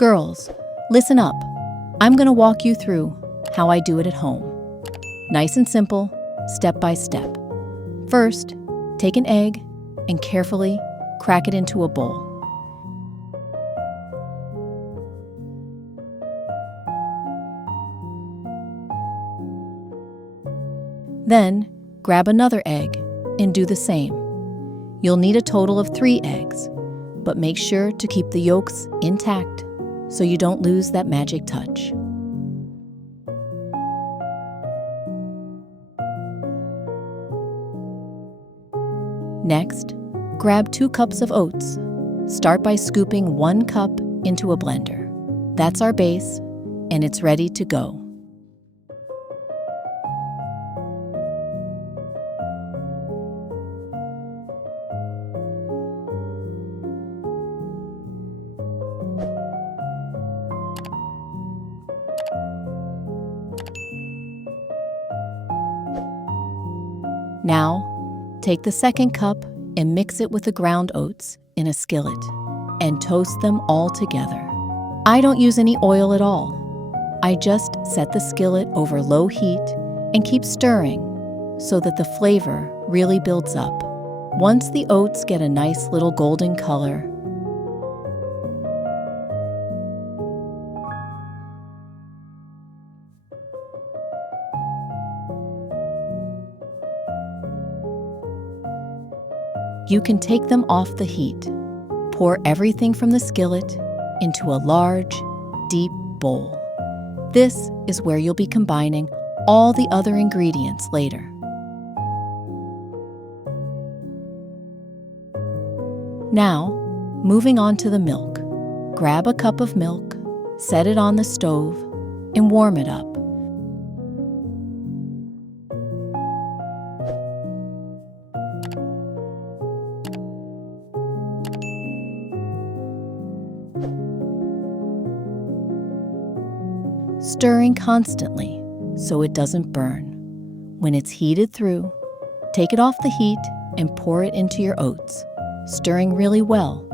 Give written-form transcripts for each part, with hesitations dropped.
Girls, listen up. I'm going to walk you through how I do it at home. Nice and simple, step by step. First, take an egg and carefully crack it into a bowl. Then, grab another egg and do the same. You'll need a total of 3 eggs, but make sure to keep the yolks intact so you don't lose that magic touch. Next, grab 2 cups of oats. Start by scooping 1 cup into a blender. That's our base, and it's ready to go. Now, take the second cup and mix it with the ground oats in a skillet and toast them all together. I don't use any oil at all. I just set the skillet over low heat and keep stirring so that the flavor really builds up. Once the oats get a nice little golden color, you can take them off the heat. Pour everything from the skillet into a large, deep bowl. This is where you'll be combining all the other ingredients later. Now, moving on to the milk. Grab a cup of milk, set it on the stove, and warm it up. Stirring constantly so it doesn't burn. When it's heated through, take it off the heat and pour it into your oats, stirring really well.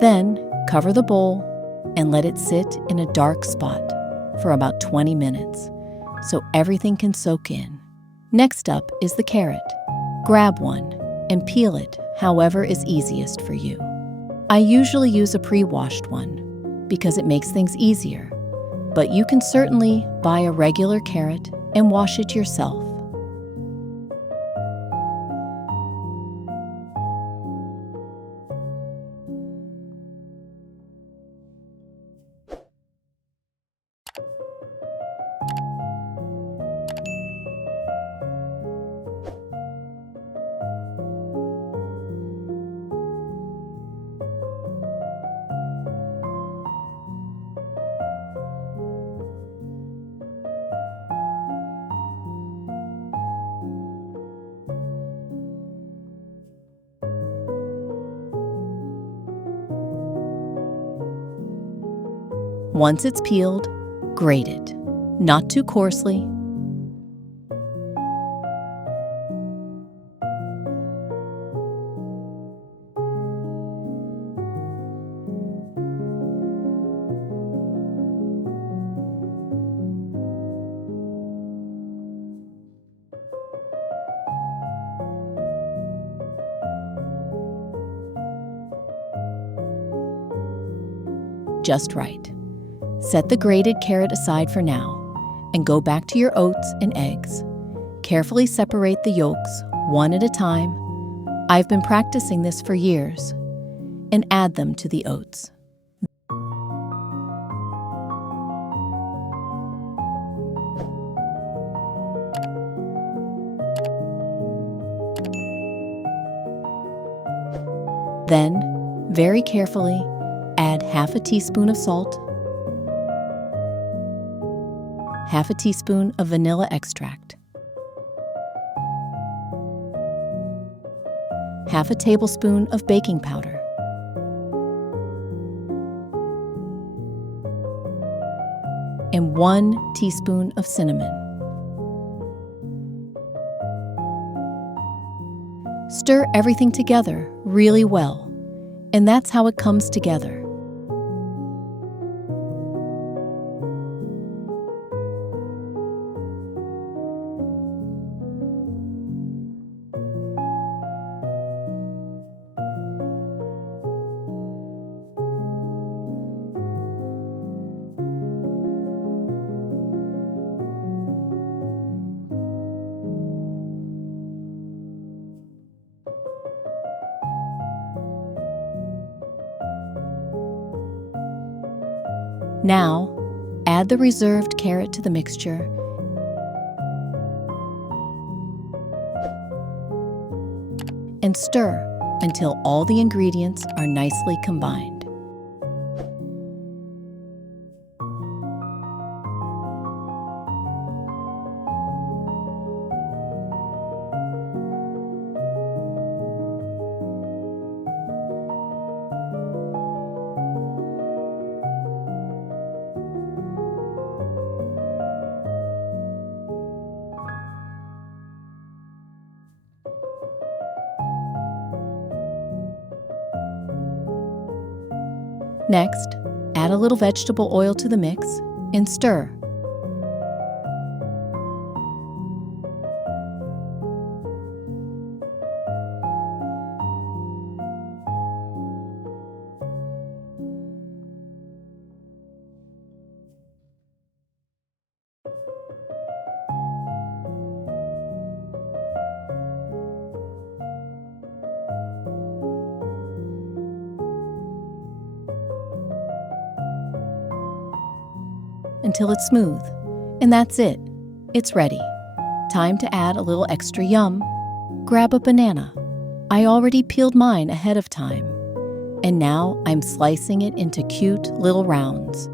Then, cover the bowl and let it sit in a dark spot for about 20 minutes so everything can soak in. Next up is the carrot. Grab one and peel it however is easiest for you. I usually use a pre-washed one because it makes things easier, but you can certainly buy a regular carrot and wash it yourself. Once it's peeled, grate it, not too coarsely. Just right. Set the grated carrot aside for now and go back to your oats and eggs. Carefully separate the yolks one at a time. I've been practicing this for years. And add them to the oats. Then, very carefully, add half a teaspoon of salt, half a teaspoon of vanilla extract, half a tablespoon of baking powder, and 1 teaspoon of cinnamon. Stir everything together really well, and that's how it comes together. Now, add the reserved carrot to the mixture and stir until all the ingredients are nicely combined. Next, add a little vegetable oil to the mix and stir. Until it's smooth. And that's it. It's ready. Time to add a little extra yum. Grab a banana. I already peeled mine ahead of time. And now I'm slicing it into cute little rounds.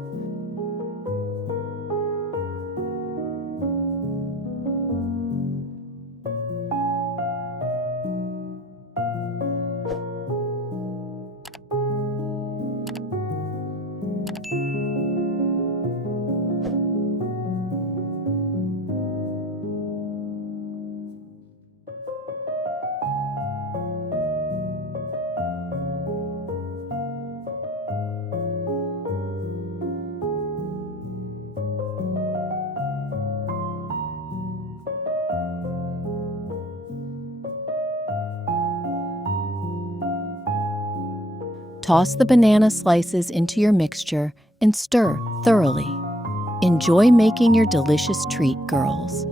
Toss the banana slices into your mixture and stir thoroughly. Enjoy making your delicious treat, girls.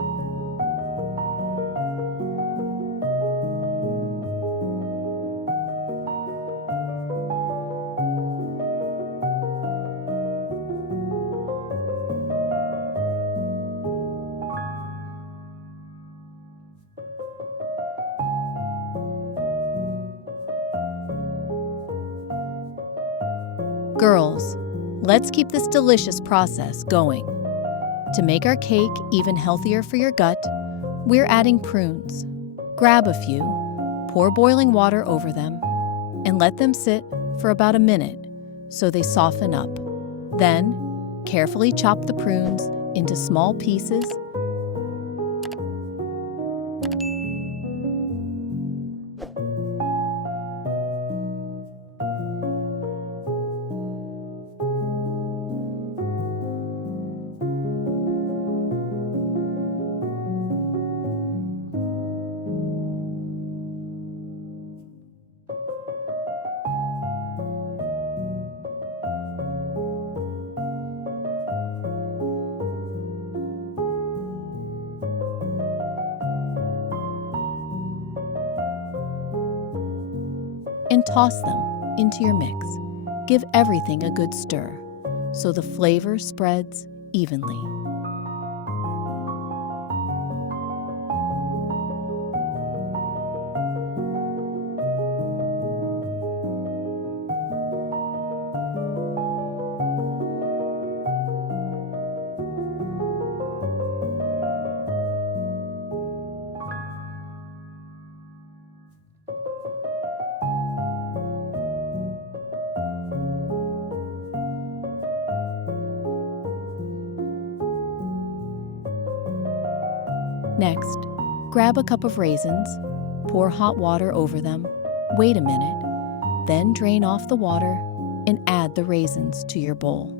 Girls, let's keep this delicious process going. To make our cake even healthier for your gut, we're adding prunes. Grab a few, pour boiling water over them, and let them sit for about a minute so they soften up. Then, carefully chop the prunes into small pieces . And toss them into your mix. Give everything a good stir so the flavor spreads evenly. Next, grab a cup of raisins, pour hot water over them, wait a minute, then drain off the water and add the raisins to your bowl.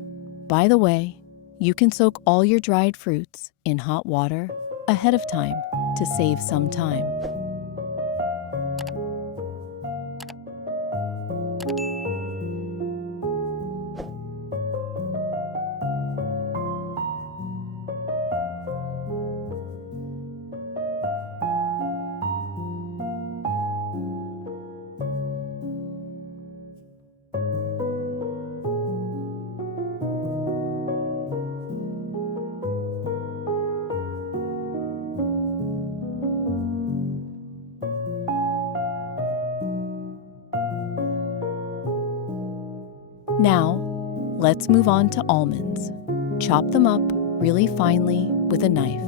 By the way, you can soak all your dried fruits in hot water ahead of time to save some time. Now, let's move on to almonds. Chop them up really finely with a knife.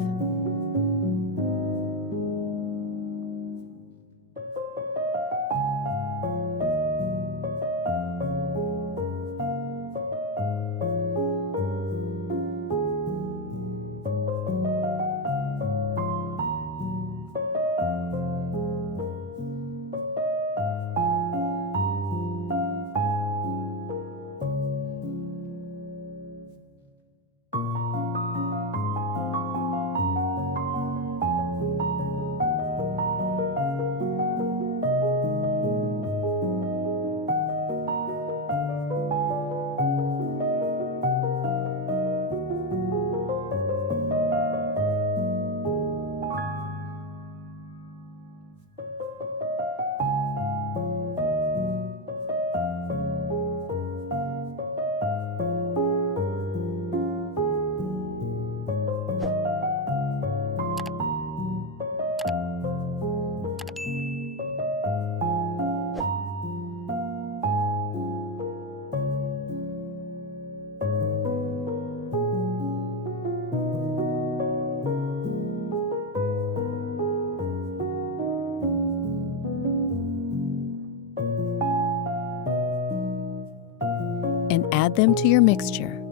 And add them to your mixture.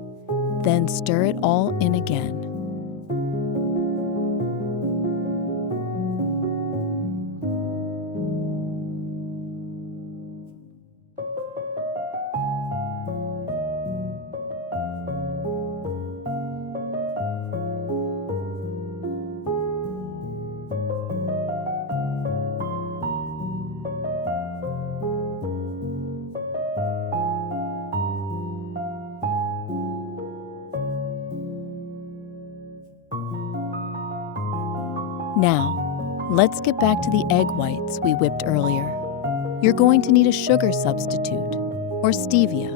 Then stir it all in again. Now, let's get back to the egg whites we whipped earlier. You're going to need a sugar substitute, or stevia.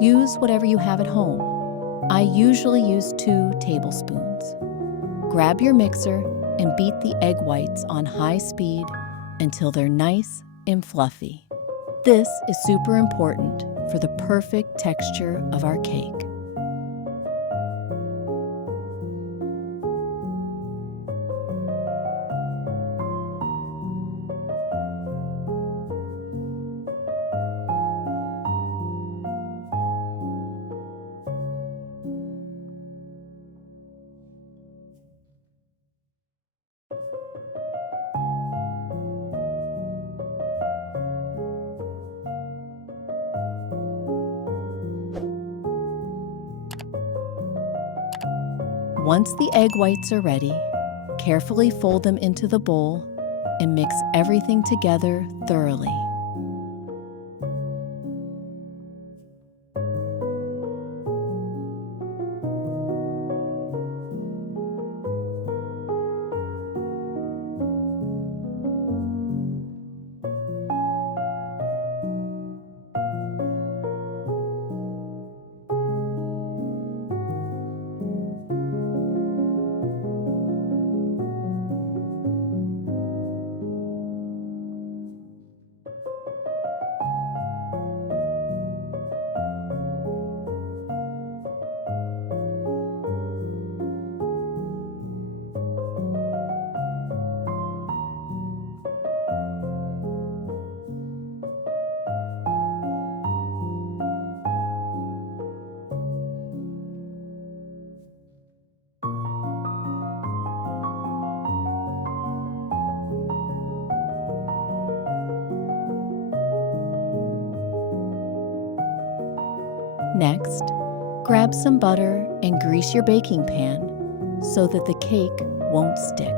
Use whatever you have at home. I usually use 2 tablespoons. Grab your mixer and beat the egg whites on high speed until they're nice and fluffy. This is super important for the perfect texture of our cake. Once the egg whites are ready, carefully fold them into the bowl and mix everything together thoroughly. Next, grab some butter and grease your baking pan so that the cake won't stick.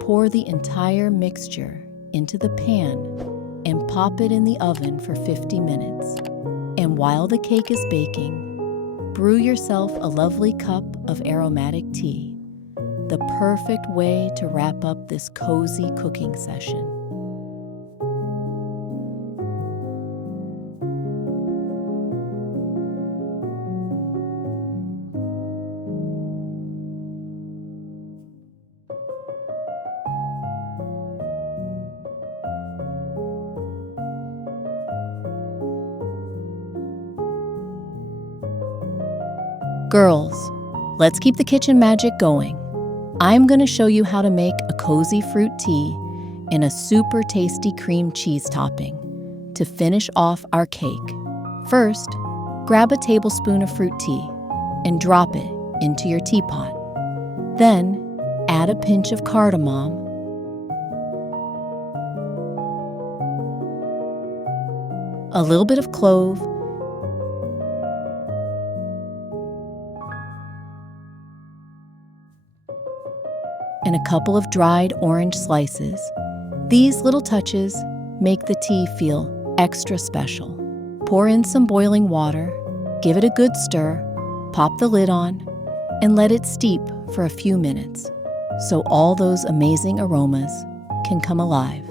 Pour the entire mixture into the pan and pop it in the oven for 50 minutes. And while the cake is baking, brew yourself a lovely cup of aromatic tea, the perfect way to wrap up this cozy cooking session. Girls, let's keep the kitchen magic going. I'm going to show you how to make a cozy fruit tea and a super tasty cream cheese topping to finish off our cake. First, grab a tablespoon of fruit tea and drop it into your teapot. Then, add a pinch of cardamom, a little bit of clove, and a couple of dried orange slices. These little touches make the tea feel extra special. Pour in some boiling water, give it a good stir, pop the lid on, and let it steep for a few minutes so all those amazing aromas can come alive.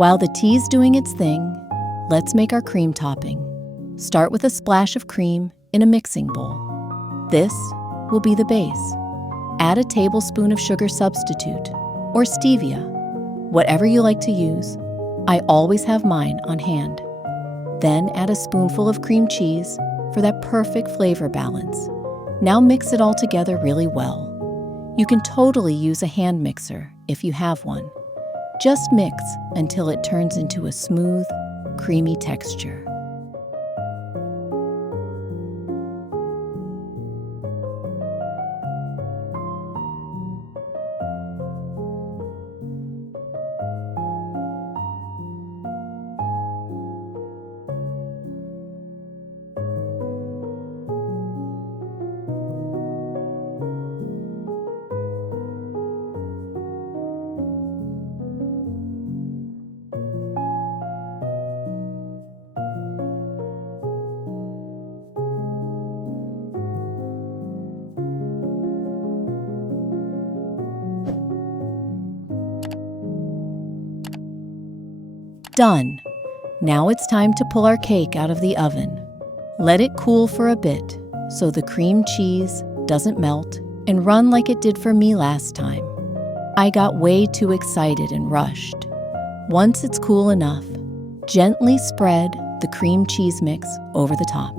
While the tea's doing its thing, let's make our cream topping. Start with a splash of cream in a mixing bowl. This will be the base. Add a tablespoon of sugar substitute, or stevia, whatever you like to use. I always have mine on hand. Then add a spoonful of cream cheese for that perfect flavor balance. Now mix it all together really well. You can totally use a hand mixer if you have one. Just mix until it turns into a smooth, creamy texture. Done. Now it's time to pull our cake out of the oven. Let it cool for a bit so the cream cheese doesn't melt and run like it did for me last time. I got way too excited and rushed. Once it's cool enough, gently spread the cream cheese mix over the top.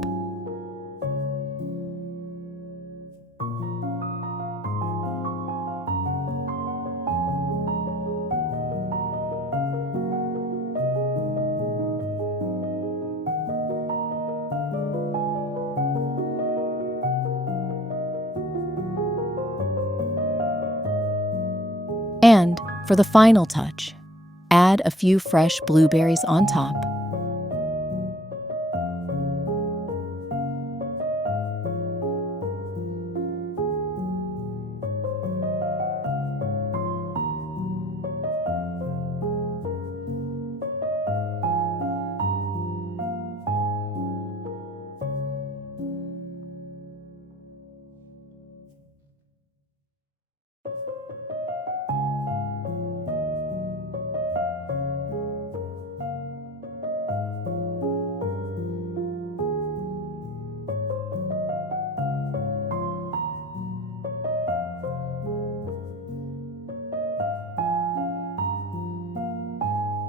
For the final touch, add a few fresh blueberries on top.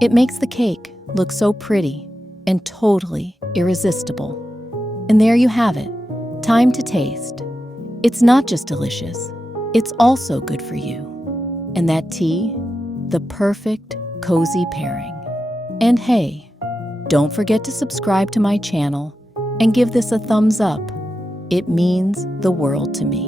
It makes the cake look so pretty and totally irresistible. And there you have it, time to taste. It's not just delicious, it's also good for you. And that tea, the perfect, cozy pairing. And hey, don't forget to subscribe to my channel and give this a thumbs up. It means the world to me.